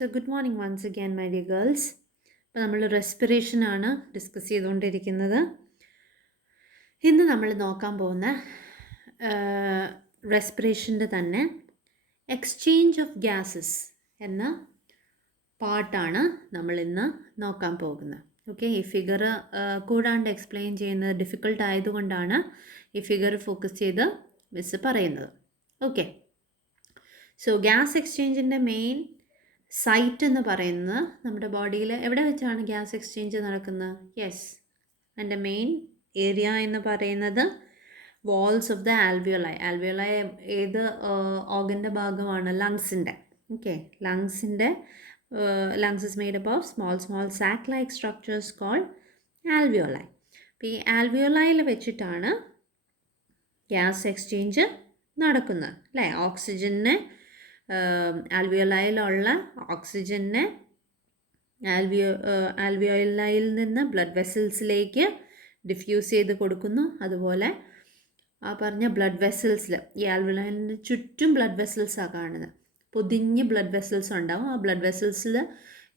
So good morning once again, my dear girls. ഇപ്പോൾ നമ്മൾ respiration ആണ് ഡിസ്കസ് ചെയ്തുകൊണ്ടിരിക്കുന്നത്. ഇന്ന് നമ്മൾ നോക്കാൻ പോകുന്ന റെസ്പിറേഷൻ്റെ തന്നെ എക്സ്ചേഞ്ച് ഓഫ് ഗ്യാസസ് എന്ന പാർട്ടാണ് നമ്മൾ ഇന്ന് നോക്കാൻ പോകുന്നത്. ഓക്കെ, ഈ ഫിഗർ കൂടാണ്ട് എക്സ്പ്ലെയിൻ ചെയ്യുന്നത് ഡിഫിക്കൾട്ട് ആയതുകൊണ്ടാണ് ഈ ഫിഗർ ഫോക്കസ് ചെയ്ത് മിസ് പറയുന്നത്. ഓക്കെ, സോ ഗ്യാസ് എക്സ്ചേഞ്ചിൻ്റെ മെയിൻ സൈറ്റ് എന്ന് പറയുന്നത് നമ്മുടെ ബോഡിയിൽ എവിടെ വെച്ചാണ് ഗ്യാസ് എക്സ്ചേഞ്ച് നടക്കുന്നത്? യെസ്, അതിൻ്റെ മെയിൻ ഏരിയ എന്ന് പറയുന്നത് walls of the alveoli. Alveoli ഏത് ഓർഗൻ്റെ ഭാഗമാണ്? ലങ്സിൻ്റെ. ഓക്കെ, ലങ്സിൻ്റെ lungs is made up of small sac-like structures called alveoli. അപ്പോൾ ഈ ആൽവിയോളൈയിൽ വെച്ചിട്ടാണ് ഗ്യാസ് എക്സ്ചേഞ്ച് നടക്കുന്നത്, അല്ലേ? ഓക്സിജനെ ആൽവിയോളൈയിലുള്ള ഓക്സിജനെ ആൽവിയോളൈയിൽ നിന്ന് ബ്ലഡ് വെസൽസിലേക്ക് ഡിഫ്യൂസ് ചെയ്ത് കൊടുക്കുന്നു. അതുപോലെ ആ പറഞ്ഞ ബ്ലഡ് വെസൽസിൽ, ഈ ആൽവിയോളൈലിന് ചുറ്റും ബ്ലഡ് വെസൽസാണ് കാണുന്നത്. പൊതിഞ്ഞ് ബ്ലഡ് വെസൽസ് ഉണ്ടാവും. ആ ബ്ലഡ് വെസൽസിൽ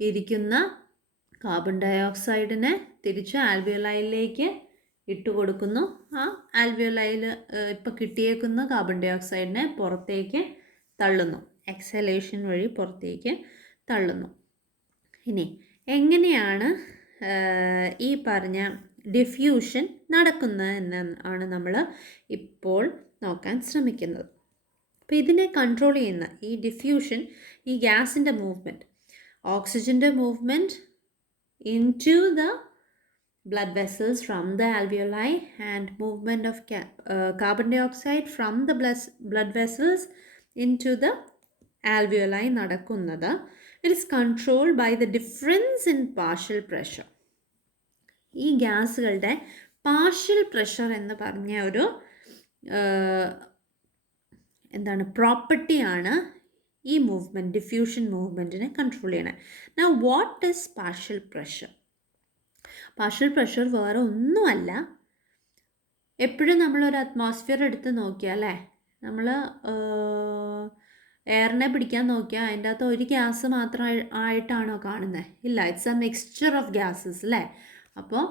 ഇരിക്കുന്ന കാർബൺ ഡൈ ഓക്സൈഡിനെ തിരിച്ച് ആൽവിയോളൈയിലേക്ക് ഇട്ട് കൊടുക്കുന്നു. ആ ആൽവിയോളൈയിൽ ഇപ്പോൾ കിട്ടിയേക്കുന്ന കാർബൺ ഡൈ ഓക്സൈഡിനെ പുറത്തേക്ക് തള്ളുന്നു. എക്സലേഷൻ വഴി പുറത്തേക്ക് തള്ളുന്നു. ഇനി എങ്ങനെയാണ് ഈ പറഞ്ഞ ഡിഫ്യൂഷൻ നടക്കുന്നത് എന്നാണ് നമ്മൾ ഇപ്പോൾ നോക്കാൻ ശ്രമിക്കുന്നത്. അപ്പോൾ ഇതിനെ കൺട്രോൾ ചെയ്യുന്ന ഈ ഡിഫ്യൂഷൻ, ഈ ഗ്യാസിൻ്റെ മൂവ്മെൻറ്റ്, ഓക്സിജൻ്റെ movement into the blood vessels from the alveoli and movement of carbon dioxide from the blood vessels into the alveoli നടക്കുന്നത്. It is controlled by the difference in partial pressure. ഈ ഗ്യാസുകളുടെ partial pressure എന്ന് പറഞ്ഞ ഒരു പ്രോപ്പർട്ടിയാണ് ഈ movement, diffusion മൂവ്മെൻറ്റിനെ control ചെയ്യണേ. Now what is partial pressure? Partial pressure വേറെ ഒന്നുമല്ല, എപ്പോഴും നമ്മളൊരു അറ്റ്മോസ്ഫിയർ എടുത്ത് നോക്കിയാൽ, അല്ലേ, നമ്മൾ എയറിനെ പിടിക്കാൻ നോക്കിയാൽ അതിൻ്റെ അകത്ത് ഒരു ഗ്യാസ് മാത്രം ആയിട്ടാണോ കാണുന്നത്? ഇല്ല, it's a mixture of gases, അല്ലേ? അപ്പോൾ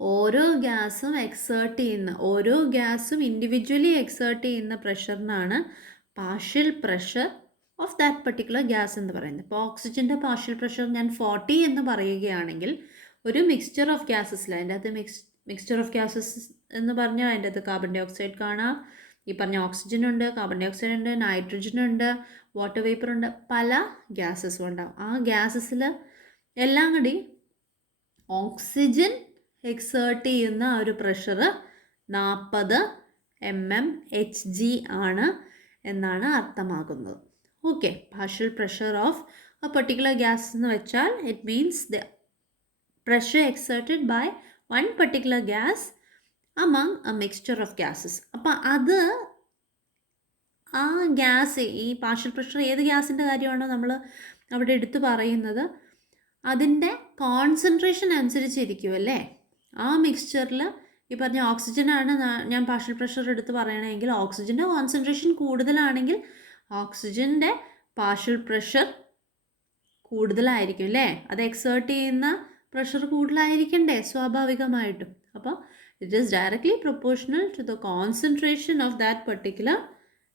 ഓരോ ഗ്യാസും ഓരോ ഗ്യാസും ഇൻഡിവിജ്വലി എക്സേർട്ട് ചെയ്യുന്ന പ്രഷറിനാണ് partial pressure of that particular gas എന്ന് പറയുന്നത്. ഇപ്പോൾ ഓക്സിജൻ്റെ പാർഷ്യൽ പ്രഷർ ഞാൻ 40 എന്ന് പറയുകയാണെങ്കിൽ ഒരു മിക്സ്ചർ ഓഫ് ഗ്യാസസിൽ, അതിൻ്റെ അകത്ത് മിക്സ്ചർ ഓഫ് ഗ്യാസസ് എന്ന് പറഞ്ഞാൽ അതിൻ്റെ അകത്ത് കാർബൺ ഡൈ ഓക്സൈഡ് കാണാം, ഈ പറഞ്ഞ ഓക്സിജൻ ഉണ്ട്, കാർബൺ ഡൈ ഓക്സൈഡ് ഉണ്ട്, നൈട്രജൻ ഉണ്ട്, വാട്ടർ വേപ്പർ ഉണ്ട്, പല ഗ്യാസസും ഉണ്ടാവും. ആ ഗ്യാസസിൽ എല്ലാം കൂടി ഓക്സിജൻ എക്സേർട്ട് ചെയ്യുന്ന ഒരു പ്രഷർ 40 mmHg ആണ് എന്നാണ് അർത്ഥമാക്കുന്നത്. Okay, partial pressure of a particular gas എന്ന് വെച്ചാൽ it means the pressure exerted by one particular gas among a mixture of gases. അപ്പം അത് ആ ഗ്യാസ്, ഈ പാർഷ്യൽ പ്രഷർ ഏത് ഗ്യാസിൻ്റെ കാര്യമാണോ നമ്മൾ അവിടെ എടുത്തു പറയുന്നത്, അതിൻ്റെ കോൺസെൻട്രേഷൻ അനുസരിച്ചിരിക്കും, അല്ലേ? ആ മിക്സ്ചറിൽ ഈ പറഞ്ഞ ഓക്സിജനാണ് ഞാൻ പാർഷ്യൽ പ്രഷർ എടുത്ത് പറയണമെങ്കിൽ ഓക്സിജൻ്റെ കോൺസെൻട്രേഷൻ കൂടുതലാണെങ്കിൽ ഓക്സിജൻ്റെ പാർഷ്യൽ പ്രഷർ കൂടുതലായിരിക്കും, അല്ലേ? അത് എക്സേർട്ട് ചെയ്യുന്ന പ്രഷർ കൂടുതലായിരിക്കണ്ടേ സ്വാഭാവികമായിട്ടും. അപ്പോൾ it is directly proportional to the concentration of that particular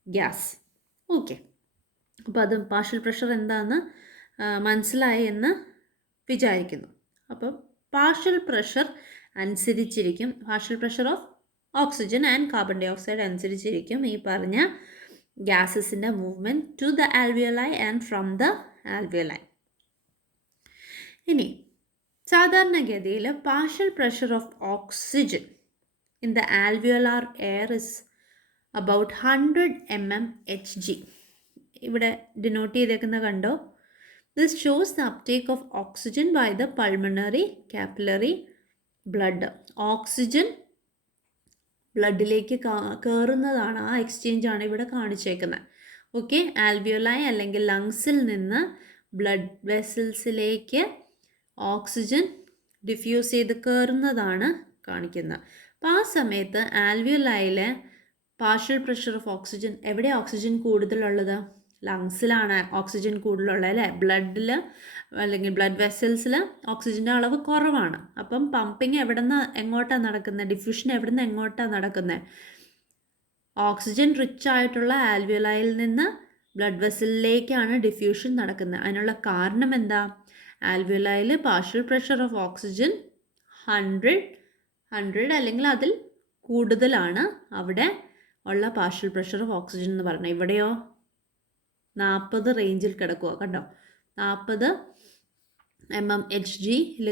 gas. Okay, അപ്പോൾ അത് പാർഷ്യൽ പ്രഷർ എന്താണെന്ന് മനസ്സിലായി എന്ന് വിചാരിക്കുന്നു. അപ്പോൾ പാർഷ്യൽ പ്രഷർ അനുസരിച്ചിരിക്കും, partial pressure of oxygen and carbon dioxide അനുസരിച്ചിരിക്കും ഈ പറഞ്ഞ ഗ്യാസസിൻ്റെ movement to the alveoli and from the alveoli. ഇനി സാധാരണഗതിയിൽ partial pressure of oxygen in the alveolar air is about 100 mmHg. ഇവിടെ ഡിനോട്ട് ചെയ്തേക്കുന്ന കണ്ടോ? This shows the uptake of oxygen by the pulmonary capillary blood. Oxygen ബ്ലഡിലേക്ക് കയറുന്നതാണ്, ആ exchange ആണ് ഇവിടെ കാണിച്ചേക്കുന്നത്. ഓക്കെ, ആൽവിയോളൈ അല്ലെങ്കിൽ ലങ്സിൽ നിന്ന് ബ്ലഡ് വെസൽസിലേക്ക് ഓക്സിജൻ ഡിഫ്യൂസ് ചെയ്ത് കയറുന്നതാണ് കാണിക്കുന്നത്. അപ്പോൾ ആ സമയത്ത് ആൽവിയോളൈയിലെ പാർഷ്യൽ പ്രഷർ ഓഫ് ഓക്സിജൻ, എവിടെ ഓക്സിജൻ കൂടുതലുള്ളത്? ലങ്സിലാണ് ഓക്സിജൻ കൂടുതലുള്ളത് അല്ലേ. ബ്ലഡിൽ അല്ലെങ്കിൽ ബ്ലഡ് വെസൽസിൽ ഓക്സിജൻ്റെ അളവ് കുറവാണ്. അപ്പം പമ്പിങ് എവിടെ നിന്ന് എങ്ങോട്ടാണ് നടക്കുന്നത്, ഡിഫ്യൂഷൻ എവിടെ നിന്ന് എങ്ങോട്ടാണ് നടക്കുന്നത്, ഓക്സിജൻ റിച്ച് ആയിട്ടുള്ള ആൽവിയോലയിൽ നിന്ന് ബ്ലഡ് വെസലിലേക്കാണ് ഡിഫ്യൂഷൻ നടക്കുന്നത്. അതിനുള്ള കാരണം എന്താ, ആൽവിയോലയിൽ പാർഷ്യൽ പ്രഷർ ഓഫ് ഓക്സിജൻ 100 അല്ലെങ്കിൽ അതിൽ കൂടുതലാണ് അവിടെ ഉള്ള പാർഷ്യൽ പ്രഷർ ഓഫ് ഓക്സിജൻ എന്ന് പറഞ്ഞാൽ. ഇവിടെയോ 40 റേഞ്ചിൽ കിടക്കുക, കണ്ടോ, 40 mmHg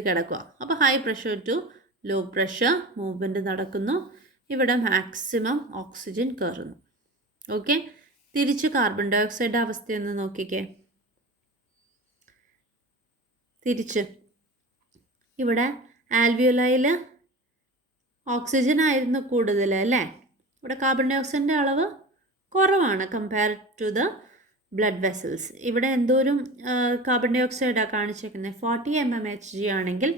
കിടക്കുക. അപ്പോൾ high pressure to low pressure movement നടക്കുന്നു. ഇവിടെ മാക്സിമം ഓക്സിജൻ കയറുന്നു. ഓക്കെ, തിരിച്ച് കാർബൺ ഡൈ ഓക്സൈഡ് അവസ്ഥയൊന്ന് നോക്കിക്കേ. തിരിച്ച് ഇവിടെ ആൽവിയോലയിൽ ഓക്സിജൻ ആയിരുന്നു കൂടുതൽ അല്ലേ, ഇവിടെ കാർബൺ ഡൈ ഓക്സൈഡിൻ്റെ അളവ് കുറവാണ് compare to the blood vessels. ഇവിടെ എന്തോരം കാർബൺ ഡൈ ഓക്സൈഡാണ് കാണിച്ചേക്കുന്നത്, 40 mmHg ആണെങ്കിൽ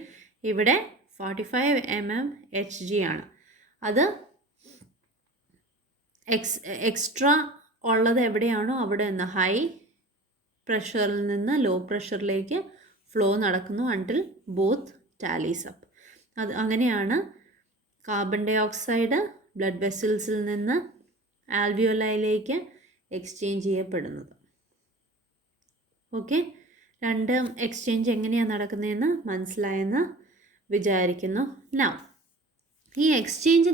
ഇവിടെ 45 mmHg ആണ്. അത് എക്സ്ട്രാ ഉള്ളത് എവിടെയാണോ അവിടെ നിന്ന് ഹൈ പ്രഷറിൽ നിന്ന് ലോ പ്രഷറിലേക്ക് ഫ്ലോ നടക്കുന്നു അണ്ടിൽ ബോത്ത് ടാലീസ് അപ്പ്. അത് അങ്ങനെയാണ് കാർബൺ ഡൈ ഓക്സൈഡ് ബ്ലഡ് വെസൽസിൽ നിന്ന് ആൽവിയോലയിലേക്ക് എക്സ്ചേഞ്ച് ചെയ്യപ്പെടുന്നത്. ഓക്കെ, രണ്ട് എക്സ്ചേഞ്ച് എങ്ങനെയാണ് നടക്കുന്നതെന്ന് മനസ്സിലായെന്ന് വിചാരിക്കുന്നു. നൗ ഈ എക്സ്ചേഞ്ച്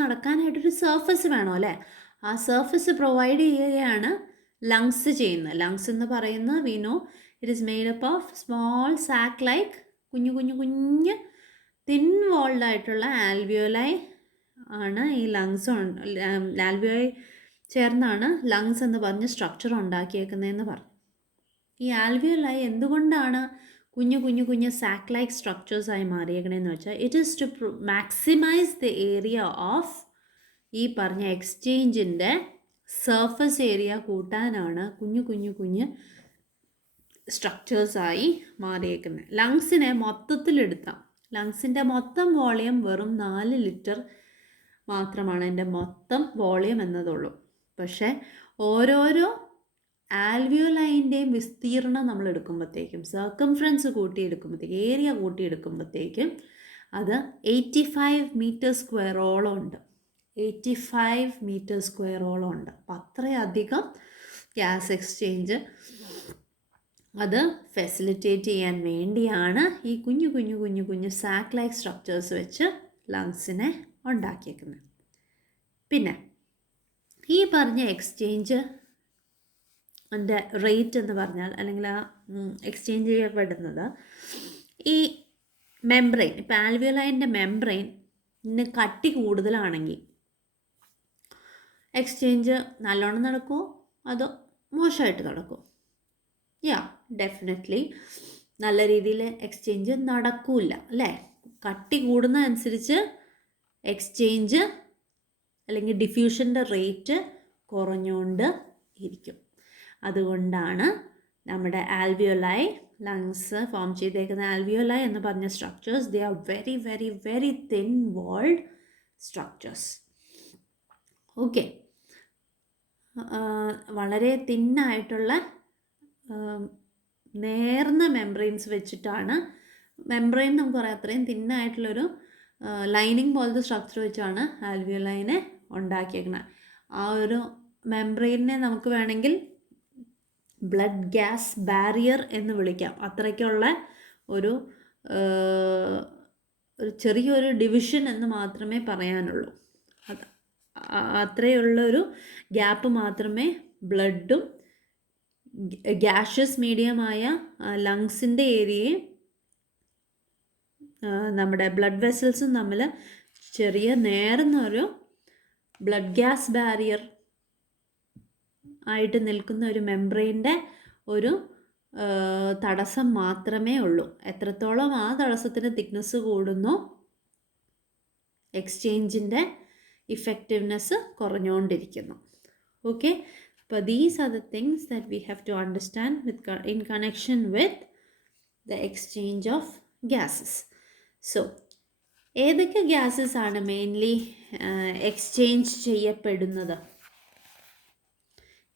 നടക്കാനായിട്ടൊരു സർഫസ് വേണം അല്ലേ. ആ സർഫസ് പ്രൊവൈഡ് ചെയ്യുകയാണ് ലങ്സ് ചെയ്യുന്നത്. ലങ്സ് എന്ന് പറയുന്നത് we know it is made up of small sac like കുഞ്ഞു തിൻ വോൾഡ് ആയിട്ടുള്ള ആൽവിയോലൈ ആണ്. ഈ ലങ്സ് ആൽവിയോലൈ ചേർന്നാണ് ലങ്സ് എന്ന് പറഞ്ഞ് സ്ട്രക്ചർ ഉണ്ടാക്കിയേക്കുന്നതെന്ന് പറഞ്ഞു. ഈ ആൽവിയോലൈ എന്തുകൊണ്ടാണ് കുഞ്ഞു സാക്ക് ലൈക്ക് സ്ട്രക്ചേഴ്സായി മാറിയേക്കണേന്ന് വെച്ചാൽ it is to maximise the area of ഈ പറഞ്ഞ എക്സ്ചേഞ്ചിൻ്റെ സർഫസ് ഏരിയ കൂട്ടാനാണ് കുഞ്ഞു സ്ട്രക്ചേഴ്സായി മാറിയേക്കുന്നത്. ലങ്സിനെ മൊത്തത്തിലെടുത്താൽ ലങ്സിൻ്റെ മൊത്തം വോളിയം വെറും 4 ലിറ്റർ മാത്രമാണ് എൻ്റെ മൊത്തം വോളിയം എന്നതുള്ളൂ. പക്ഷേ ഓരോരോ ആൽവിയോലൈൻ്റെയും വിസ്തീർണം നമ്മൾ എടുക്കുമ്പോഴത്തേക്കും, സർക്കംഫറൻസ് കൂട്ടിയെടുക്കുമ്പോഴത്തേക്കും, ഏരിയ കൂട്ടിയെടുക്കുമ്പോഴത്തേക്കും അത് 85 മീറ്റർ സ്ക്വയറോളം ഉണ്ട്. 85 മീറ്റർ സ്ക്വയറോളം ഉണ്ട്. അപ്പം അത്രയധികം ഗ്യാസ് എക്സ്ചേഞ്ച് അത് ഫെസിലിറ്റേറ്റ് ചെയ്യാൻ വേണ്ടിയാണ് ഈ കുഞ്ഞു സാക്ക് ലൈക്ക് സ്ട്രക്ചേഴ്സ് വെച്ച് ലങ്സിനെ ഉണ്ടാക്കിയേക്കുന്നത്. പിന്നെ ഈ പറഞ്ഞ എക്സ്ചേഞ്ച് അതിൻ്റെ റേറ്റ് എന്ന് പറഞ്ഞാൽ, അല്ലെങ്കിൽ ആ എക്സ്ചേഞ്ച് ചെയ്യപ്പെടുന്നത് ഈ മെംബ്രെയിൻ, ഇപ്പം ആൽവിയോലൈൻ്റെ മെംബ്രെയിന് കട്ടി കൂടുതലാണെങ്കിൽ എക്സ്ചേഞ്ച് നല്ലോണം നടക്കുമോ അതോ മോശമായിട്ട് നടക്കുമോ? ഡെഫിനറ്റ്ലി നല്ല രീതിയിൽ എക്സ്ചേഞ്ച് നടക്കില്ല അല്ലേ. കട്ടി കൂടുന്നതനുസരിച്ച് എക്സ്ചേഞ്ച് അല്ലെങ്കിൽ ഡിഫ്യൂഷൻ്റെ റേറ്റ് കുറഞ്ഞുകൊണ്ട് ഇരിക്കും. അതുകൊണ്ടാണ് നമ്മുടെ ആൽവിയോലൈ, ലങ്സ് ഫോം ചെയ്തേക്കുന്ന ആൽവിയോലൈ എന്ന് പറഞ്ഞ structures, they are very very very thin walled structures. Okay, വളരെ തിന്നായിട്ടുള്ള നേർന്ന മെംബ്രെയിൻസ് വെച്ചിട്ടാണ്, മെംബ്രെയിൻ നമുക്ക് പറയാം അത്രയും തിന്നായിട്ടുള്ളൊരു ലൈനിങ് പോലത്തെ സ്ട്രക്ചർ വെച്ചാണ് ആൽവിയോലൈനെ ഉണ്ടാക്കിയേക്കുന്നത്. ആ ഒരു മെംബ്രെയിനെ നമുക്ക് വേണമെങ്കിൽ ബ്ലഡ് ഗ്യാസ് ബാരിയർ എന്ന് വിളിക്കാം. അത്രയ്ക്കുള്ള ഒരു ചെറിയൊരു ഡിവിഷൻ എന്ന് മാത്രമേ പറയാനുള്ളൂ. അത്രയുള്ളൊരു ഗ്യാപ്പ് മാത്രമേ ബ്ലഡും ഗ്യാഷ്യസ് മീഡിയമായ ലങ്സിൻ്റെ ഏരിയയും നമ്മുടെ ബ്ലഡ് വെസൽസും തമ്മിൽ ചെറിയ നേർന്നൊരു ബ്ലഡ് ഗ്യാസ് ബാരിയർ ആയിട്ട് നിൽക്കുന്ന ഒരു മെംബ്രെയിൻ്റെ ഒരു തടസ്സം മാത്രമേ ഉള്ളൂ. എത്രത്തോളം ആ തടസ്സത്തിന് തിക്നെസ് കൂടുന്നു, എക്സ്ചേഞ്ചിൻ്റെ ഇഫക്റ്റീവ്നെസ് കുറഞ്ഞുകൊണ്ടിരിക്കുന്നു. ഓക്കെ, അപ്പോൾ these are the things that we have to understand in connection with the exchange of gases. So ഏതൊക്കെ ഗ്യാസസ് ആണ് മെയിൻലി എക്സ്ചേഞ്ച് ചെയ്യപ്പെടുന്നത്?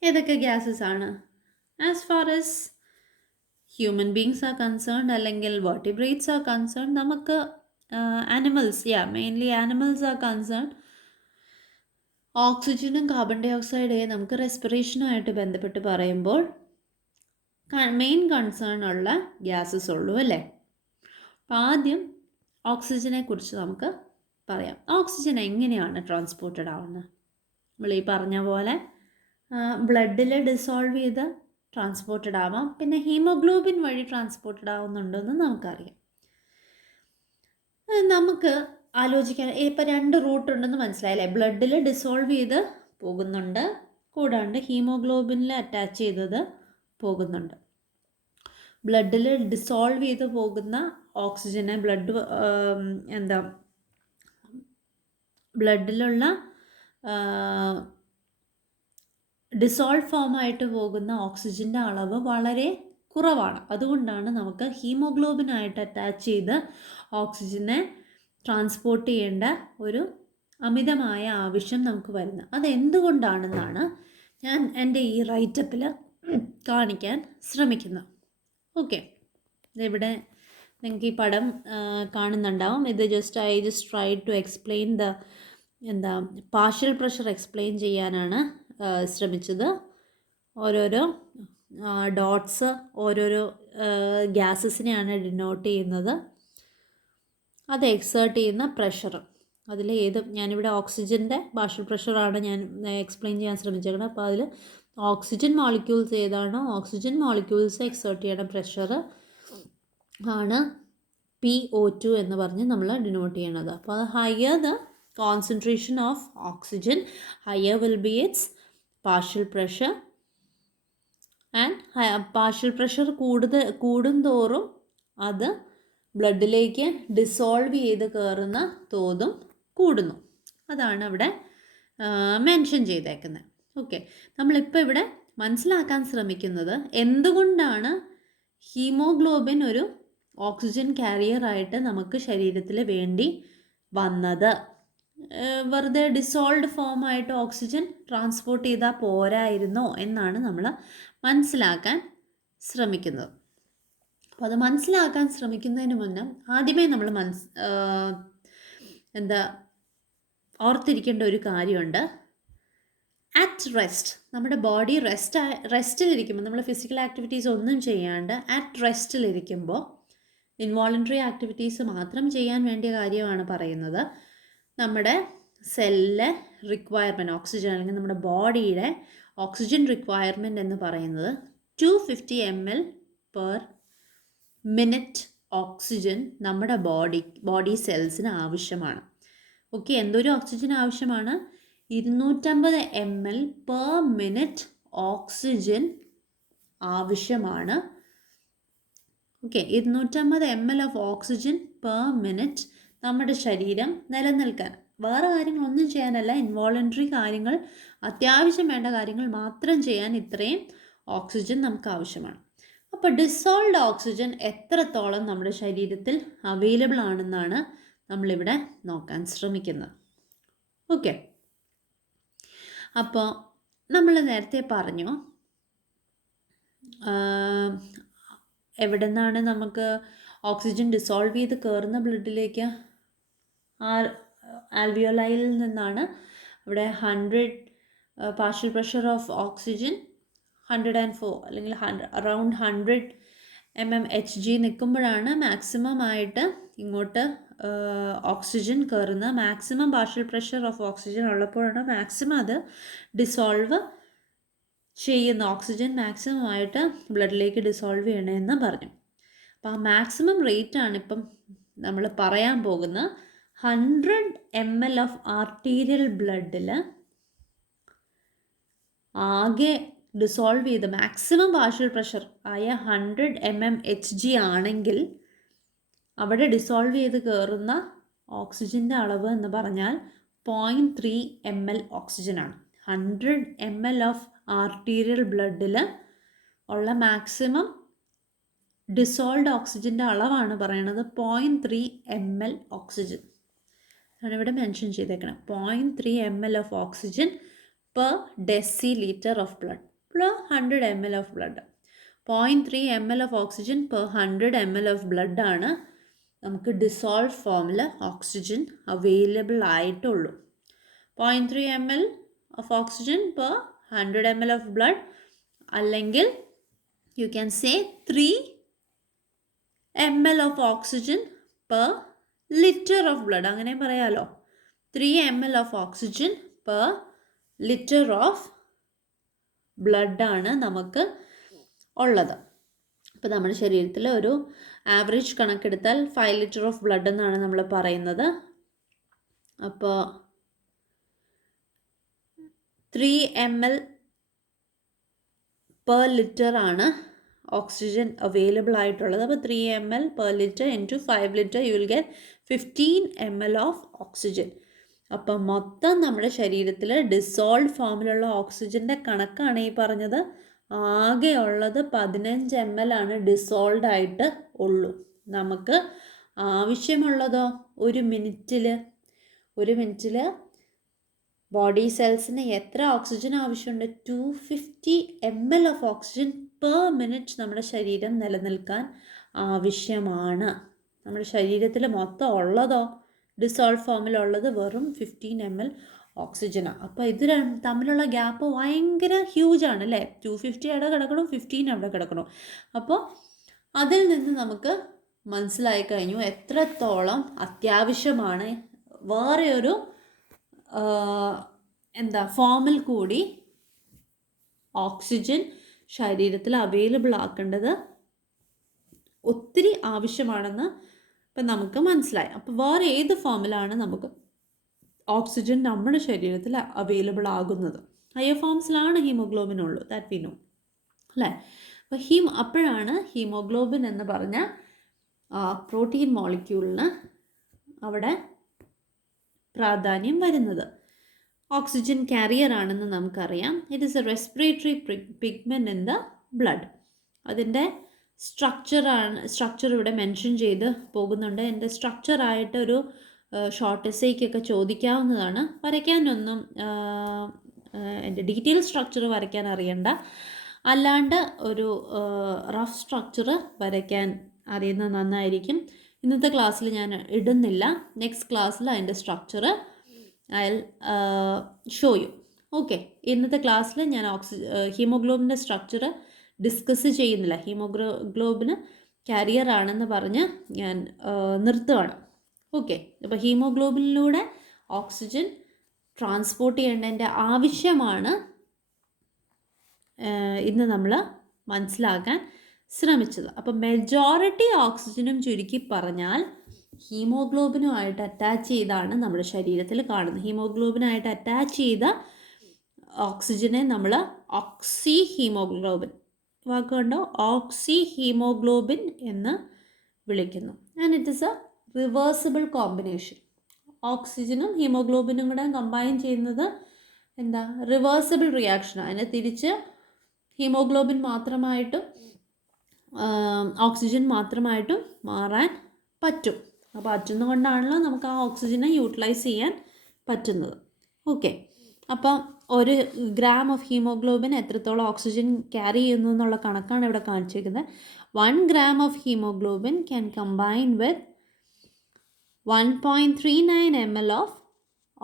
ഏതൊക്കെ ഗ്യാസസ് ആണ്? As far as human beings are concerned അല്ലെങ്കിൽ vertebrates are concerned, നമുക്ക് animals, mainly animals are concerned, ഓക്സിജനും carbon dye oxide നമുക്ക് റെസ്പിറേഷനുമായിട്ട് ബന്ധപ്പെട്ട് പറയുമ്പോൾ മെയിൻ കൺസേൺ ഉള്ള ഗ്യാസസ് ഉള്ളൂ അല്ലേ. അപ്പോൾ ആദ്യം ഓക്സിജനെ കുറിച്ച് നമുക്ക് പറയാം. ഓക്സിജൻ എങ്ങനെയാണ് ട്രാൻസ്പോർട്ടഡ് ആവുന്നത്? നമ്മൾ ഈ പറഞ്ഞ പോലെ ബ്ലഡിൽ ഡിസോൾവ് ചെയ്ത് ട്രാൻസ്പോർട്ടഡ് ആവാം, പിന്നെ ഹീമോഗ്ലോബിൻ വഴി ട്രാൻസ്പോർട്ടഡ് ആവുന്നുണ്ടെന്ന് നമുക്കറിയാം. നമുക്ക് ആലോചിക്കാൻ ഇപ്പം 2 റൂട്ട് ഉണ്ടെന്ന് മനസ്സിലായില്ലേ. ബ്ലഡിൽ ഡിസോൾവ് ചെയ്ത് പോകുന്നുണ്ട്, കൂടാണ്ട് ഹീമോഗ്ലോബിനിൽ അറ്റാച്ച് ചെയ്തത് പോകുന്നുണ്ട്. ബ്ലഡിൽ ഡിസോൾവ് ചെയ്ത് പോകുന്ന ഓക്സിജനെ ബ്ലഡിലുള്ള ഡിസോൾവ് ഫോമായിട്ട് പോകുന്ന ഓക്സിജൻ്റെ അളവ് വളരെ കുറവാണ്. അതുകൊണ്ടാണ് നമുക്ക് ഹീമോഗ്ലോബിനായിട്ട് അറ്റാച്ച് ചെയ്ത് ഓക്സിജനെ ട്രാൻസ്പോർട്ട് ചെയ്യേണ്ട ഒരു അമിതമായ ആവശ്യം നമുക്ക് വരുന്നത്. അതെന്തുകൊണ്ടാണെന്നാണ് ഞാൻ എൻ്റെ ഈ റൈറ്റപ്പിൽ കാണിക്കാൻ ശ്രമിക്കുന്നത്. ഓക്കെ, ഇവിടെ നിങ്ങൾക്ക് ഈ പടം കാണുന്നുണ്ടാവും. ഇത് I just try to explain partial pressure explain ചെയ്യാനാണ് ശ്രമിച്ചത്. ഓരോരോ ഡോട്ട്സ് ഓരോരോ ഗ്യാസസിനെയാണ് ഡിനോട്ട് ചെയ്യുന്നത്. അത് എക്സേർട്ട് ചെയ്യുന്ന പ്രഷർ, അതിൽ ഞാനിവിടെ ഓക്സിജൻ്റെ പാർഷ്യൽ പ്രഷറാണ് ഞാൻ എക്സ്പ്ലെയിൻ ചെയ്യാൻ ശ്രമിച്ചേക്കുന്നത്. അപ്പോൾ അതിൽ ഓക്സിജൻ മോളിക്യൂൾസ് ഏതാണോ ഓക്സിജൻ മോളിക്യൂൾസ് എക്സേർട്ട് ചെയ്യണ പ്രഷർ ആണ് PO2 എന്ന് പറഞ്ഞ് നമ്മൾ ഡിനോട്ട് ചെയ്യണത്. അപ്പോൾ അത് higher the concentration of oxygen, higher will be its partial pressure, and partial pressure കൂടുന്തോറും അത് ബ്ലഡിലേക്ക് ഡിസോൾവ് ചെയ്ത് കയറുന്ന തോതും കൂടുന്നു. അതാണ് അവിടെ മെൻഷൻ ചെയ്തേക്കുന്നത്. ഓക്കെ, നമ്മളിപ്പോൾ ഇവിടെ മനസ്സിലാക്കാൻ ശ്രമിക്കുന്നത് എന്തുകൊണ്ടാണ് ഹീമോഗ്ലോബിൻ ഒരു ഓക്സിജൻ കാരിയറായിട്ട് നമുക്ക് ശരീരത്തിൽ വേണ്ടി വന്നത്. വെറുതെ ഡിസോൾവ്ഡ് ഫോമായിട്ട് ഓക്സിജൻ ട്രാൻസ്പോർട്ട് ചെയ്താൽ പോരായിരുന്നോ എന്നാണ് നമ്മൾ മനസ്സിലാക്കാൻ ശ്രമിക്കുന്നത്. അപ്പോൾ അത് മനസ്സിലാക്കാൻ ശ്രമിക്കുന്നതിന് മുന്നേ ആദ്യമേ നമ്മൾ ഓർത്തിരിക്കേണ്ട ഒരു കാര്യമുണ്ട്. അറ്റ് റെസ്റ്റ്, നമ്മുടെ ബോഡി റെസ്റ്റിലിരിക്കുമ്പോൾ, നമ്മൾ ഫിസിക്കൽ ആക്ടിവിറ്റീസ് ഒന്നും ചെയ്യാണ്ട് അറ്റ് റെസ്റ്റിലിരിക്കുമ്പോൾ, ഇൻവോളണ്ടറി ആക്ടിവിറ്റീസ് മാത്രം ചെയ്യാൻ വേണ്ടിയ കാര്യമാണ് പറയുന്നത്. നമ്മുടെ സെല്ലിലെ റിക്വയർമെൻറ്റ് ഓക്സിജൻ, അല്ലെങ്കിൽ നമ്മുടെ ബോഡിയുടെ ഓക്സിജൻ റിക്വയർമെൻറ്റ് എന്ന് പറയുന്നത് 250 ml per minute ഓക്സിജൻ നമ്മുടെ ബോഡി സെൽസിന് ആവശ്യമാണ്. ഓക്കെ, എന്തൊരു ഓക്സിജൻ ആവശ്യമാണ്? 250 ml per minute ഓക്സിജൻ ആവശ്യമാണ്. Okay, 250 ml of oxygen per minute നമ്മുടെ ശരീരം നിലനിൽക്കാൻ, വേറെ കാര്യങ്ങളൊന്നും ചെയ്യാനല്ല, ഇൻവോളണ്ടറി കാര്യങ്ങൾ, അത്യാവശ്യം വേണ്ട കാര്യങ്ങൾ മാത്രം ചെയ്യാൻ ഇത്രയും ഓക്സിജൻ നമുക്ക് ആവശ്യമാണ്. അപ്പോൾ ഡിസോൾവ്ഡ് ഓക്സിജൻ എത്രത്തോളം നമ്മുടെ ശരീരത്തിൽ അവൈലബിൾ ആണെന്നാണ് നമ്മളിവിടെ നോക്കാൻ ശ്രമിക്കുന്നത്. ഓക്കെ, അപ്പോൾ നമ്മൾ നേരത്തെ പറഞ്ഞു എവിടെ നിന്നാണ് നമുക്ക് ഓക്സിജൻ ഡിസോൾവ് ചെയ്ത് കയറുന്ന ബ്ലഡിലേക്ക്? ആൽവിയോലയിൽ നിന്നാണ്. അവിടെ 100 പാർഷ്യൽ പ്രഷർ ഓഫ് ഓക്സിജൻ 104 അല്ലെങ്കിൽ അറൗണ്ട് 100 mmHg നിൽക്കുമ്പോഴാണ് മാക്സിമം ആയിട്ട് ഇങ്ങോട്ട് ഓക്സിജൻ കയറുന്ന. Maximum partial pressure of oxygen ഉള്ളപ്പോഴാണ് മാക്സിമം അത് ഡിസോൾവ് ചെയ്യുന്ന, ഓക്സിജൻ മാക്സിമം ആയിട്ട് ബ്ലഡിലേക്ക് ഡിസോൾവ് ചെയ്യണമെന്ന് പറഞ്ഞു. അപ്പോൾ ആ മാക്സിമം റേറ്റ് ആണ് ഇപ്പം നമ്മൾ പറയാൻ പോകുന്ന 100 ml ഓഫ് ആർട്ടീരിയൽ ബ്ലഡിൽ ആകെ ഡിസോൾവ് ചെയ്ത് മാക്സിമം പാർഷ്യൽ പ്രഷർ ആയ 100 mmHg ആണെങ്കിൽ അവിടെ ഡിസോൾവ് ചെയ്ത് കയറുന്ന ഓക്സിജൻ്റെ അളവ് എന്ന് പറഞ്ഞാൽ 0.3 ml ഓക്സിജനാണ്. 100 ml ഓഫ് ആർട്ടീരിയൽ ബ്ലഡിൽ ഉള്ള മാക്സിമം ഡിസോൾവ്ഡ് ഓക്സിജൻ്റെ അളവാണ് പറയണത് 0.3 ml ഓക്സിജൻ ആണ് ഇവിടെ മെൻഷൻ ചെയ്തേക്കണം. 0.3 ml of oxygen per decilitre of blood. per 100 ml of blood. 0.3 ml of oxygen per 100 ml of blood ആണ് നമുക്ക് ഡിസോൾവ് ഫോമിൽ ഓക്സിജൻ അവൈലബിൾ ആയിട്ടുള്ളൂ. 0.3 ml of oxygen per 100 ml of blood, അല്ലെങ്കിൽ you can say 3 ml of oxygen per liter of blood. അങ്ങനെ പറയാലോ. 3 ml of oxygen per liter of blood ആണ് നമുക്ക് ഉള്ളത്. അപ്പോൾ നമ്മുടെ ശരീരത്തിൽ ഒരു ആവറേജ് കണക്കെടുത്താൽ 5 ലിറ്റർ ഓഫ് ബ്ലഡ് എന്നാണ് നമ്മൾ പറയുന്നത്. അപ്പോൾ 3 ml per ലിറ്റർ ആണ് ഓക്സിജൻ അവൈലബിൾ ആയിട്ടുള്ളത്. അപ്പോൾ 3 ml per litre into 5 litre you will get 15 ml of oxygen. അപ്പം മൊത്തം നമ്മുടെ ശരീരത്തിൽ ഡിസോൾവ് ഫോമിലുള്ള ഓക്സിജൻ്റെ കണക്കാണ് ഈ പറഞ്ഞത്. ആകെ ഉള്ളത് 15 ml ആണ് ഡിസോൾവ് ആയിട്ട് ഉള്ളൂ. നമുക്ക് ആവശ്യമുള്ളതോ ഒരു മിനിറ്റിൽ ബോഡി സെൽസിന് എത്ര ഓക്സിജൻ ആവശ്യമുണ്ട്? 250 ml of oxygen per minute നമ്മുടെ ശരീരം നിലനിൽക്കാൻ ആവശ്യമാണ്. നമ്മുടെ ശരീരത്തിൽ മൊത്തം ഉള്ളതോ ഡിസോൾവ് ഫോമിലുള്ളത് വെറും 15 ml ഓക്സിജനാണ്. അപ്പോൾ ഇത് തമ്മിലുള്ള ഗ്യാപ്പ് ഭയങ്കര ഹ്യൂജാണ് അല്ലേ? 250 അവിടെ കിടക്കണം, 15 അവിടെ കിടക്കണം. അപ്പോൾ അതിൽ നിന്ന് നമുക്ക് മനസ്സിലായി കഴിഞ്ഞു എത്രത്തോളം അത്യാവശ്യമാണ് വേറെ ഒരു ഫോമിൽ കൂടി ഓക്സിജൻ ശരീരത്തിൽ അവൈലബിൾ ആക്കേണ്ടത് ഒത്തിരി ആവശ്യമാണെന്ന് ഇപ്പം നമുക്ക് മനസ്സിലായി. അപ്പോൾ വേറെ ഏത് ഫോമിലാണ് നമുക്ക് ഓക്സിജൻ നമ്മുടെ ശരീരത്തിൽ അവൈലബിൾ ആകുന്നത്? ഹയർ ഫോംസിലാണ് ഹീമോഗ്ലോബിൻ ഉള്ളൂ, ദാറ്റ് വി നോ അല്ലേ? അപ്പോൾ അപ്പോഴാണ് ഹീമോഗ്ലോബിൻ എന്ന് പറഞ്ഞ പ്രോട്ടീൻ മോളിക്യൂളിന് അവിടെ പ്രാധാന്യം വരുന്നത്. ഓക്സിജൻ കാരിയർ ആണെന്ന് നമുക്കറിയാം. It is A respiratory pigment in the blood. അതിൻ്റെ സ്ട്രക്ചർ ഇവിടെ മെൻഷൻ ചെയ്ത് പോകുന്നുണ്ട്. എൻ്റെ സ്ട്രക്ചറായിട്ട് ഒരു ഷോർട്ട് എസ്സേക്കൊക്കെ ചോദിക്കാവുന്നതാണ്. വരയ്ക്കാനൊന്നും എൻ്റെ ഡീറ്റെയിൽ സ്ട്രക്ചർ വരയ്ക്കാൻ അറിയണ്ട, അല്ലാണ്ട് ഒരു റഫ് സ്ട്രക്ചർ വരയ്ക്കാൻ അറിയുന്നത് നന്നായിരിക്കും. ഇന്നത്തെ ക്ലാസ്സിൽ ഞാൻ ഇടുന്നില്ല. നെക്സ്റ്റ് ക്ലാസ്സിൽ അതിൻ്റെ structure I show you. Okay, ഇന്നത്തെ ക്ലാസ്സിൽ ഞാൻ ഹീമോഗ്ലോബിൻ്റെ സ്ട്രക്ചർ ഡിസ്കസ് ചെയ്യുന്നില്ല. ഹീമോഗ്ലോബിന് കാരിയർ ആണെന്ന് പറഞ്ഞ് ഞാൻ നിർത്തുകയാണ്. ഓക്കെ, അപ്പോൾ ഹീമോഗ്ലോബിനിലൂടെ ഓക്സിജൻ ട്രാൻസ്പോർട്ട് ചെയ്യേണ്ടതിൻ്റെ ആവശ്യമാണ് ഇന്ന് നമ്മൾ മനസ്സിലാക്കാൻ ശ്രമിച്ചത്. അപ്പോൾ മെജോറിറ്റി ഓക്സിജനും ചുരുക്കി പറഞ്ഞാൽ ഹീമോഗ്ലോബിനുമായിട്ട് അറ്റാച്ച് ചെയ്താണ് നമ്മുടെ ശരീരത്തിൽ കാണുന്നത്. ഹീമോഗ്ലോബിനായിട്ട് അറ്റാച്ച് ചെയ്ത ഓക്സിജനെ നമ്മൾ ഓക്സി ഹീമോഗ്ലോബിൻ, വാക്കുണ്ടോ, ഓക്സി ഹീമോഗ്ലോബിൻ എന്ന് വിളിക്കുന്നു. And it is A reversible combination. ഓക്സിജനും ഹീമോഗ്ലോബിനും കൂടെ കമ്പൈൻ ചെയ്യുന്നത് റിവേഴ്സിബിൾ റിയാക്ഷനാണ്. അതിനെ തിരിച്ച് ഹീമോഗ്ലോബിൻ മാത്രമായിട്ടും ഓക്സിജൻ മാത്രമായിട്ടും മാറാൻ പറ്റും. അപ്പോൾ പറ്റുന്നതുകൊണ്ടാണല്ലോ നമുക്ക് ആ ഓക്സിജനെ യൂട്ടിലൈസ് ചെയ്യാൻ പറ്റുന്നത്. ഓക്കെ, അപ്പം ഒരു ഗ്രാം ഓഫ് ഹീമോഗ്ലോബിൻ എത്രത്തോളം ഓക്സിജൻ ക്യാരി ചെയ്യുന്നു എന്നുള്ള കണക്കാണ് ഇവിടെ കാണിച്ചിരിക്കുന്നത്. 1 gram of haemoglobin can combine with 1.39 ml of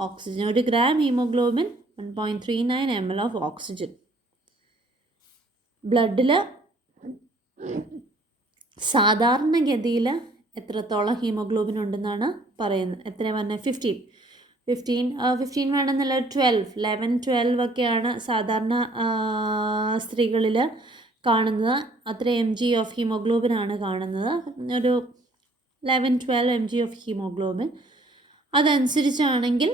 oxygen. ഒരു gram haemoglobin 1.39 ml of oxygen. ബ്ലഡിൽ സാധാരണഗതിയിൽ എത്രത്തോളം ഹീമോഗ്ലോബിൻ ഉണ്ടെന്നാണ് പറയുന്നത്? എത്ര പറഞ്ഞത്? 15 വേണമെന്നില്ല, 11-12 ഒക്കെയാണ് സാധാരണ സ്ത്രീകളിൽ കാണുന്നത്. അത്ര mg ഓഫ് ഹീമോഗ്ലോബിനാണ് കാണുന്നത്. ഒരു 11-12 mg ഓഫ് ഹീമോഗ്ലോബിൻ. അതനുസരിച്ചാണെങ്കിൽ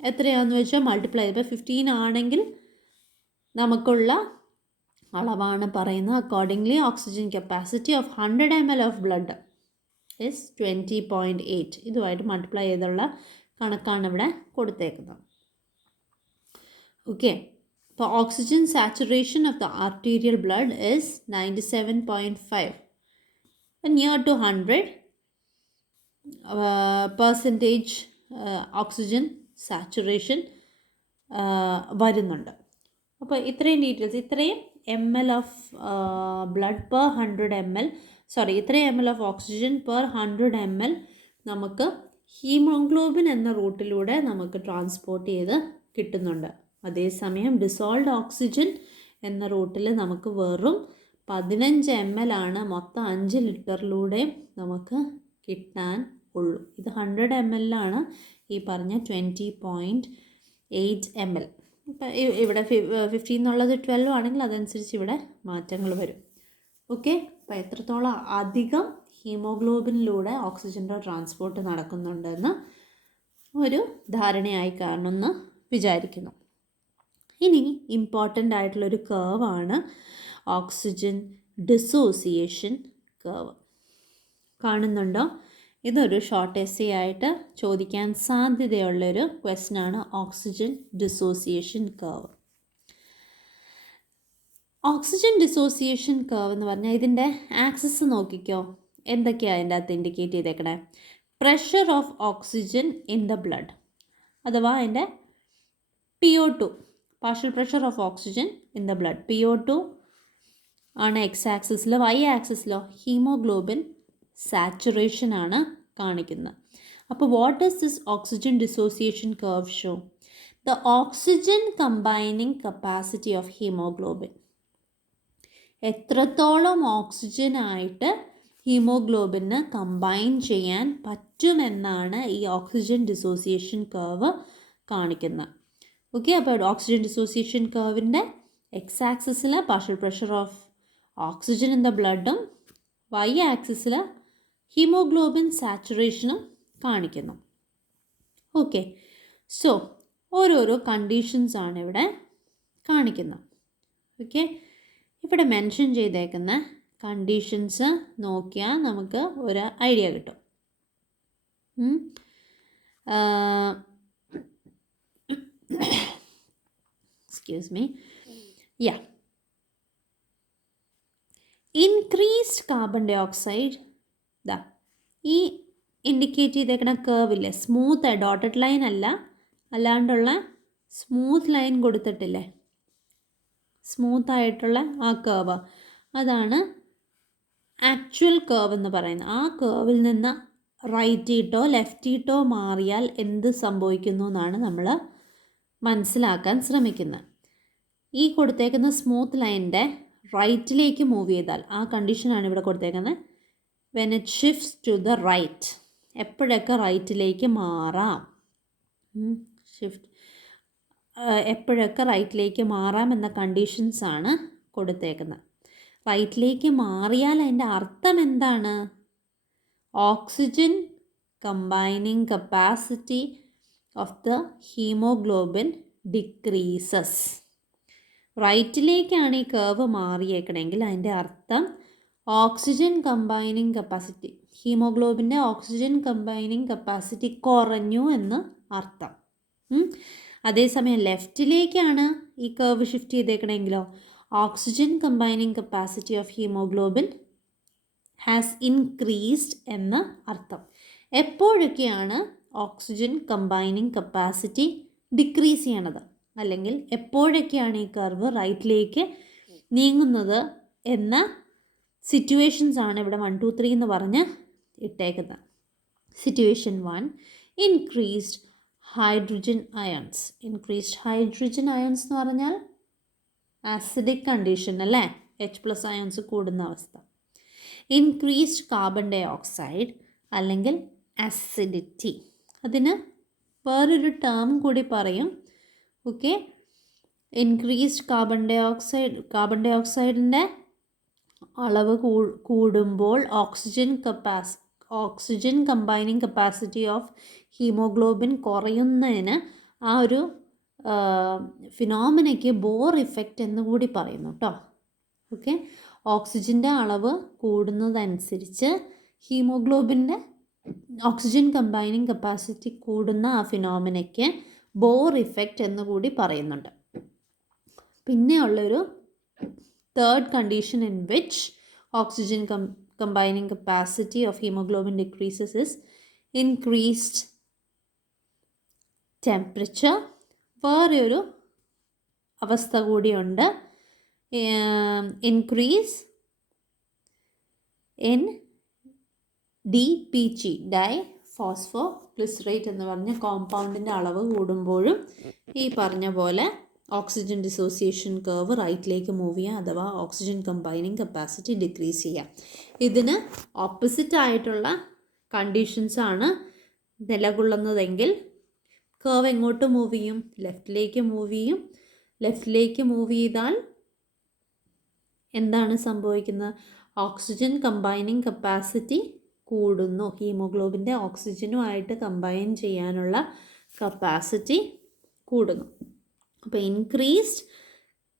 എത്രയാണെന്ന് വെച്ചാൽ മൾട്ടിപ്ലൈ. ഇപ്പോൾ 15 ആണെങ്കിൽ നമുക്കുള്ള അളവാണ് പറയുന്നത്. Accordingly oxygen capacity of 100 ml of blood is 20.8. ഇതുമായിട്ട് മൾട്ടിപ്ലൈ ചെയ്തുള്ള കണക്കാണ് ഇവിടെ കൊടുത്തേക്കുന്നത്. ഓക്കെ, അപ്പോൾ oxygen saturation of the arterial blood is 97.5, near to 100% oxygen saturation വരുന്നുണ്ട്. അപ്പോൾ ഇത്രയും ഡീറ്റെയിൽസ്, ഇത്രയും ml of blood per 100 ml, sorry ഇത്രയും ml of oxygen per 100 ml നമുക്ക് ഹീമോഗ്ലോബിൻ എന്ന റൂട്ടിലൂടെ നമുക്ക് ട്രാൻസ്പോർട്ട് ചെയ്ത് കിട്ടുന്നുണ്ട്. അതേസമയം ഡിസോൾവ്ഡ് ഓക്സിജൻ എന്ന റൂട്ടിൽ നമുക്ക് വെറും 15 ml ആണ് മൊത്തം 5 ലിറ്ററിലൂടെ നമുക്ക് കിട്ടാൻ ഉള്ളൂ. ഇത് 100 ml ആണ് ഈ പറഞ്ഞ 20.8 ml. ഇപ്പം ഇവിടെ 15 എന്നുള്ളത് 12 ആണെങ്കിൽ അതനുസരിച്ച് ഇവിടെ മാറ്റങ്ങൾ വരും. ഓക്കെ, അപ്പോൾ എത്രത്തോളം അധികം ഹീമോഗ്ലോബിനിലൂടെ ഓക്സിജൻ്റെ ട്രാൻസ്പോർട്ട് നടക്കുന്നുണ്ടെന്ന് ഒരു ധാരണയായി കാണുമെന്ന് വിചാരിക്കുന്നു. ഇനി ഇമ്പോർട്ടൻ്റ് ആയിട്ടുള്ളൊരു കേർവാണ് ഓക്സിജൻ ഡിസോസിയേഷൻ കേർവ്. കാണുന്നുണ്ടോ? ഇതൊരു ഷോർട്ട് എസ്സേ ആയിട്ട് ചോദിക്കാൻ സാധ്യതയുള്ളൊരു ക്വസ്റ്റ്യനാണ് oxygen dissociation curve. Oxygen dissociation curve എന്ന് പറഞ്ഞാൽ ഇതിൻ്റെ ആക്സിസ് നോക്കിക്കോ. എന്തൊക്കെയാണ് അതിൻ്റെ അകത്ത് ഇൻഡിക്കേറ്റ് ചെയ്തേക്കണേ? Pressure of oxygen in the blood, അഥവാ അതിൻ്റെ PO2, partial pressure of oxygen in the blood, PO2 ആണ് എക്സ് ആക്സിസിൽ. വൈ ആക്സിസിലോ ഹീമോഗ്ലോബിൻ സാച്ചുറേഷൻ ആണ് കാണിക്കുന്നത്. അപ്പോൾ what is this oxygen dissociation curve show? The oxygen combining capacity of haemoglobin, എത്രത്തോളം ഓക്സിജനായിട്ട് ഹീമോഗ്ലോബിന് കമ്പൈൻ ചെയ്യാൻ പറ്റുമെന്നാണ് ഈ ഓക്സിജൻ ഡിസോസിയേഷൻ കർവ് കാണിക്കുന്നത്. ഓക്കെ, അപ്പോൾ ഓക്സിജൻ ഡിസോസിയേഷൻ കർവിൻ്റെ എക്സ് ആക്സിസിൽ partial pressure of oxygen in the ബ്ലഡും വൈ ആക്സിസിൽ ഹീമോഗ്ലോബിൻ സാച്ചുറേഷനും കാണിക്കുന്നു. ഓക്കെ, സോ ഓരോരോ കണ്ടീഷൻസ് ആണ് ഇവിടെ കാണിക്കുന്നത്. ഓക്കെ, ഇവിടെ മെൻഷൻ ചെയ്തേക്കുന്ന കണ്ടീഷൻസ് നോക്കിയാൽ നമുക്ക് ഒരു ഐഡിയ കിട്ടും. Excuse me. Increased carbon dioxide, ഈ ഇൻഡിക്കേറ്റ് ചെയ്തേക്കുന്ന കേർവില്ലേ, സ്മൂത്ത് ഡോട്ടഡ് ലൈൻ അല്ല, അല്ലാണ്ടുള്ള സ്മൂത്ത് ലൈൻ കൊടുത്തിട്ടില്ലേ, സ്മൂത്ത് ആയിട്ടുള്ള ആ കേർവ്, അതാണ് ആക്ച്വൽ കേർവ് എന്ന് പറയുന്നത്. ആ കേർവിൽ നിന്ന് റൈറ്റിട്ടോ ലെഫ്റ്റിട്ടോ മാറിയാൽ എന്ത് സംഭവിക്കുന്നു എന്നാണ് നമ്മൾ മനസ്സിലാക്കാൻ ശ്രമിക്കുന്നത്. ഈ കൊടുത്തേക്കുന്ന സ്മൂത്ത് ലൈനിൻ്റെ റൈറ്റിലേക്ക് മൂവ് ചെയ്താൽ, ആ കണ്ടീഷനാണ് ഇവിടെ കൊടുത്തേക്കുന്നത്. When it shifts to the right, എപ്പോഴൊക്കെ റൈറ്റിലേക്ക് മാറാം, എപ്പോഴൊക്കെ റൈറ്റിലേക്ക് മാറാം എന്ന കണ്ടീഷൻസാണ് കൊടുത്തേക്കുന്നത്. റൈറ്റിലേക്ക് മാറിയാൽ അതിൻ്റെ അർത്ഥം എന്താണ്? Oxygen combining capacity of the haemoglobin decreases. റൈറ്റിലേക്കാണ് ഈ കേർവ് മാറിയേക്കണമെങ്കിൽ അതിൻ്റെ അർത്ഥം ഓക്സിജൻ കമ്പൈനിങ് കപ്പാസിറ്റി, ഹീമോഗ്ലോബിൻ്റെ ഓക്സിജൻ കമ്പൈനിങ് കപ്പാസിറ്റി കുറഞ്ഞു എന്ന് അർത്ഥം. അതേസമയം ലെഫ്റ്റിലേക്കാണ് ഈ കേർവ് ഷിഫ്റ്റ് ചെയ്തേക്കണമെങ്കിലോ oxygen combining capacity of haemoglobin has increased എന്ന് അർത്ഥം. എപ്പോഴൊക്കെയാണ് ഓക്സിജൻ കമ്പൈനിങ് കപ്പാസിറ്റി ഡിക്രീസ് ചെയ്യണത്, അല്ലെങ്കിൽ എപ്പോഴൊക്കെയാണ് ഈ കർവ് റൈറ്റിലേക്ക് നീങ്ങുന്നത് എന്ന സിറ്റുവേഷൻസ് ആണ് ഇവിടെ 1, 2, 3 എന്ന് പറഞ്ഞ് ഇട്ടേക്കുന്നത്. Situation 1, increased hydrogen ions. Increased hydrogen ions എന്ന് പറഞ്ഞാൽ ആസിഡിക് കണ്ടീഷൻ അല്ലേ, H+ അയോൺസ് കൂടുന്ന അവസ്ഥ. ഇൻക്രീസ്ഡ് കാർബൺ ഡൈ ഓക്സൈഡ് അല്ലെങ്കിൽ അസിഡിറ്റി, അതിന് വേറൊരു ടേം കൂടി പറയും. ഓക്കെ, ഇൻക്രീസ്ഡ് കാർബൺ ഡൈ ഓക്സൈഡിൻ്റെ അളവ് കൂടുമ്പോൾ oxygen combining capacity of haemoglobin കുറയുന്നതിന് ആ ഒരു ഫിനോമിനയ്ക്ക് ബോർ ഇഫക്റ്റ് എന്ന് കൂടി പറയുന്നു കേട്ടോ. ഓക്കെ, ഓക്സിജൻ്റെ അളവ് കൂടുന്നതനുസരിച്ച് ഹീമോഗ്ലോബിൻ്റെ ഓക്സിജൻ കമ്പൈനിങ് കപ്പാസിറ്റി കൂടുന്ന ആ ഫിനോമിനയ്ക്ക് ബോർ ഇഫക്റ്റ് എന്ന് കൂടി പറയുന്നുണ്ട്. പിന്നെ ഉള്ളൊരു third condition in which oxygen combining capacity of hemoglobin decreases is increased temperature. വേറെ ഒരു അവസ്ഥ കൂടിയുണ്ട്. Increase in DPG, diphosphoglycerate എന്ന് പറഞ്ഞ കോമ്പൗണ്ടിൻ്റെ അളവ് കൂടുമ്പോഴും ഈ പറഞ്ഞ പോലെ ഓക്സിജൻ ഡിസോസിയേഷൻ കർവ് റൈറ്റിലേക്ക് മൂവ് ചെയ്യുക, അഥവാ ഓക്സിജൻ കമ്പൈനിങ് കപ്പാസിറ്റി ഡിക്രീസ് ചെയ്യുക. ഇതിന് ഓപ്പോസിറ്റ് ആയിട്ടുള്ള കണ്ടീഷൻസാണ് നിലകൊള്ളുന്നതെങ്കിൽ കർവ് എങ്ങോട്ട് മൂവ് ചെയ്യും? ലെഫ്റ്റിലേക്ക് മൂവ് ചെയ്യും. ലെഫ്റ്റിലേക്ക് മൂവ് ചെയ്താൽ എന്താണ് സംഭവിക്കുന്നത്? ഓക്സിജൻ കമ്പൈനിങ് കപ്പാസിറ്റി കൂടുന്നു. ഹീമോഗ്ലോബിൻ്റെ ഓക്സിജനുമായിട്ട് കമ്പൈൻ ചെയ്യാനുള്ള കപ്പാസിറ്റി കൂടുന്നു. അപ്പോൾ ഇൻക്രീസ്ഡ്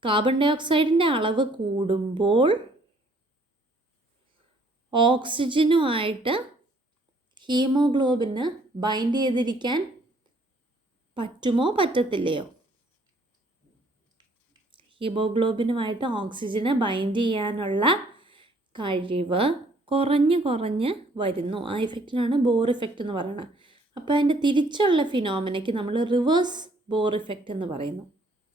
കാർബൺ ഡൈ ഓക്സൈഡിൻ്റെ അളവ് കൂടുമ്പോൾ ഓക്സിജനുമായിട്ട് ഹീമോഗ്ലോബിന് ബൈൻഡ് ചെയ്തിരിക്കാൻ പറ്റുമോ പറ്റത്തില്ലയോ? ഹീമോഗ്ലോബിനുമായിട്ട് ഓക്സിജനെ ബൈൻഡ് ചെയ്യാനുള്ള കഴിവ് കുറഞ്ഞ് വരുന്നു. ആ ഇഫക്റ്റിനാണ് ബോർ ഇഫക്റ്റ് എന്ന് പറയുന്നത്. അപ്പോൾ അതിൻ്റെ തിരിച്ചുള്ള ഫിനോമിനയ്ക്ക് നമ്മൾ റിവേഴ്സ് ബോർ ഇഫക്റ്റ് എന്ന് പറയുന്നു.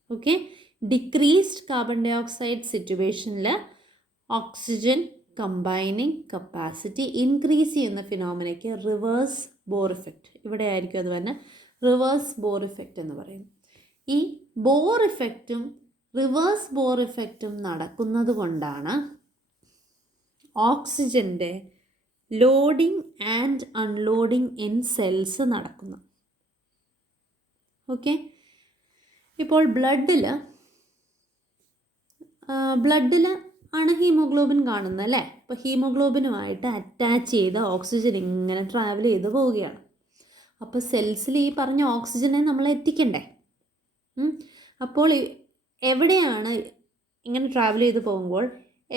Okay, decreased carbon dioxide സിറ്റുവേഷനിൽ ഓക്സിജൻ കമ്പൈനിങ് കപ്പാസിറ്റി ഇൻക്രീസ് ചെയ്യുന്ന ഫിനോമിനയ്ക്ക് റിവേഴ്സ് ബോർ ഇഫക്റ്റ്, ഇവിടെ ആയിരിക്കും അത് തന്നെ റിവേഴ്സ് ബോർ ഇഫക്റ്റ് എന്ന് പറയുന്നു. ഈ ബോർ ഇഫക്റ്റും റിവേഴ്സ് ബോർ ഇഫക്റ്റും നടക്കുന്നത് കൊണ്ടാണ് ഓക്സിജൻ്റെ loading and unloading in cells നടക്കുന്നത്. ഓക്കെ, ഇപ്പോൾ ബ്ലഡിൽ ആണ് ഹീമോഗ്ലോബിൻ കാണുന്നത് അല്ലേ? അപ്പോൾ ഹീമോഗ്ലോബിനുമായിട്ട് അറ്റാച്ച് ചെയ്ത ഓക്സിജൻ ഇങ്ങനെ ട്രാവൽ ചെയ്ത് പോവുകയാണ്. അപ്പോൾ സെൽസിൽ ഈ പറഞ്ഞ ഓക്സിജനെ നമ്മൾ എത്തിക്കണ്ടേ? അപ്പോൾ എവിടെയാണ് ഇങ്ങനെ ട്രാവൽ ചെയ്ത് പോകുമ്പോൾ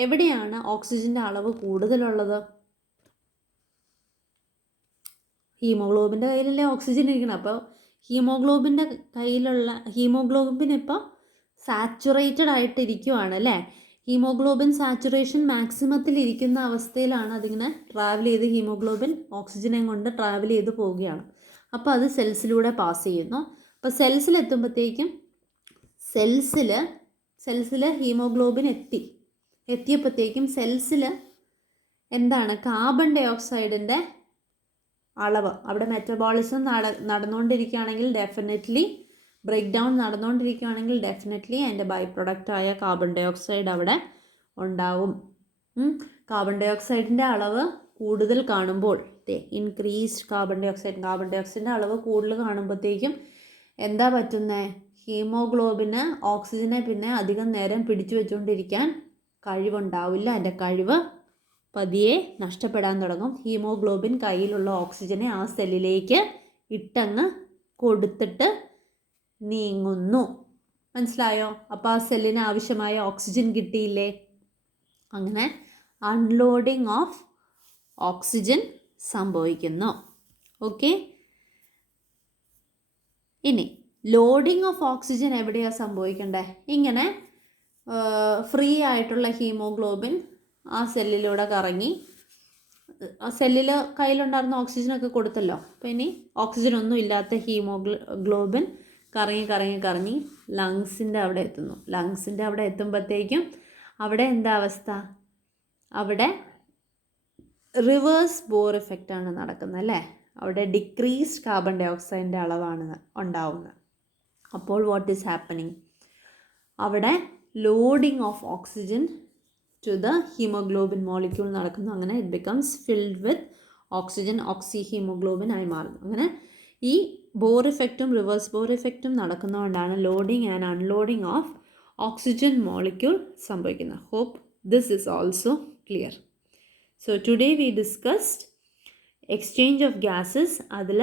എവിടെയാണ് ഓക്സിജൻ്റെ അളവ് കൂടുതലുള്ളത്? ഹീമോഗ്ലോബിൻ്റെ കയ്യിലല്ലേ ഓക്സിജൻ ഇരിക്കണം. അപ്പോൾ ഹീമോഗ്ലോബിൻ്റെ കയ്യിലുള്ള ഹീമോഗ്ലോബിൻ ഇപ്പോൾ സാച്ചുറേറ്റഡ് ആയിട്ടിരിക്കുവാണ് അല്ലേ? ഹീമോഗ്ലോബിൻ സാച്ചുറേഷൻ മാക്സിമത്തിൽ ഇരിക്കുന്ന അവസ്ഥയിലാണ് അതിങ്ങനെ ട്രാവൽ ചെയ്ത് ഹീമോഗ്ലോബിൻ ഓക്സിജനെ കൊണ്ട് ട്രാവൽ ചെയ്ത് പോവുകയാണ്. അപ്പോൾ അത് സെൽസിലൂടെ പാസ് ചെയ്യുന്നു. അപ്പോൾ സെൽസിലെത്തുമ്പോഴത്തേക്കും സെൽസിൽ ഹീമോഗ്ലോബിൻ എത്തിയപ്പോഴത്തേക്കും സെൽസിൽ എന്താണ് കാർബൺ ഡൈ ഓക്സൈഡിൻ്റെ അളവ്, അവിടെ മെറ്റബോളിസം നടന്നുകൊണ്ടിരിക്കുകയാണെങ്കിൽ ഡെഫിനറ്റ്ലി ബ്രേക്ക് ഡൗൺ നടന്നുകൊണ്ടിരിക്കുകയാണെങ്കിൽ ഡെഫിനറ്റ്ലി അതിൻ്റെ ബൈ പ്രൊഡക്റ്റായ കാർബൺ ഡൈ ഓക്സൈഡ് അവിടെ ഉണ്ടാവും. കാർബൺ ഡൈ ഓക്സൈഡിൻ്റെ അളവ് കൂടുതൽ കാണുമ്പോൾ ഇൻക്രീസ്ഡ് കാർബൺ ഡൈ ഓക്സൈഡിൻ്റെ അളവ് കൂടുതൽ കാണുമ്പോഴത്തേക്കും എന്താ പറ്റുന്നത്? ഹീമോഗ്ലോബിന് ഓക്സിജനെ പിന്നെ അധികം നേരം പിടിച്ചു വെച്ചുകൊണ്ടിരിക്കാൻ കഴിവുണ്ടാവില്ല. അതിൻ്റെ കഴിവ് പതിയെ നഷ്ടപ്പെടാൻ തുടങ്ങും. ഹീമോഗ്ലോബിൻ കയ്യിലുള്ള ഓക്സിജനെ ആ സെല്ലിലേക്ക് ഇട്ടങ്ങ് കൊടുത്തിട്ട് നീങ്ങുന്നു. മനസ്സിലായോ? അപ്പോൾ ആ സെല്ലിന് ആവശ്യമായ ഓക്സിജൻ കിട്ടിയില്ലേ? അങ്ങനെ അൺലോഡിങ് ഓഫ് ഓക്സിജൻ സംഭവിക്കുന്നു. ഓക്കെ, ഇനി ലോഡിങ് ഓഫ് ഓക്സിജൻ എവിടെയാണ് സംഭവിക്കേണ്ടത്? ഇങ്ങനെ ഫ്രീ ആയിട്ടുള്ള ഹീമോഗ്ലോബിൻ ആ സെല്ലിലൂടെ കറങ്ങി, ആ സെല്ലിൽ കയ്യിലുണ്ടായിരുന്ന ഓക്സിജനൊക്കെ കൊടുത്തല്ലോ. അപ്പോൾ ഇനി ഓക്സിജൻ ഒന്നും ഇല്ലാത്ത ഹീമോഗ്ലോബിൻ കറങ്ങി ലങ്സിൻ്റെ അവിടെ എത്തുന്നു. ലങ്സിൻ്റെ അവിടെ എത്തുമ്പോഴത്തേക്കും അവിടെ എന്താ അവസ്ഥ? അവിടെ റിവേഴ്സ് ബോർ ഇഫക്റ്റാണ് നടക്കുന്നത് അല്ലേ? അവിടെ ഡിക്രീസ്ഡ് കാർബൺ ഡൈ ഓക്സൈഡിൻ്റെ അളവാണ് ഉണ്ടാവുന്നത്. അപ്പോൾ വാട്ട് ഈസ് ഹാപ്പനിങ്? അവിടെ loading of oxygen to the haemoglobin molecule നടക്കുന്നു. അങ്ങനെ it becomes filled with oxygen, oxyhaemoglobin ആയി മാറുന്നു. അങ്ങനെ ഈ ബോർ ഇഫക്റ്റും റിവേഴ്സ് ബോർ ഇഫക്റ്റും നടക്കുന്നതുകൊണ്ടാണ് loading and unloading of oxygen molecule സംഭവിക്കുന്നത്. Hope this is also clear. So today we discussed exchange of gases. അതിൽ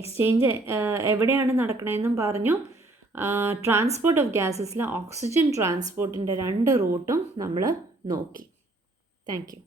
എക്സ്ചേഞ്ച് എവിടെയാണ് നടക്കണതെന്നും പറഞ്ഞു. ട്രാൻസ്പോർട്ട് ഓഫ് ഗ്യാസസിൽ ഓക്സിജൻ ട്രാൻസ്പോർട്ടിൻ്റെ 2 റൂട്ടും നമ്മൾ നോക്കി. Thank U.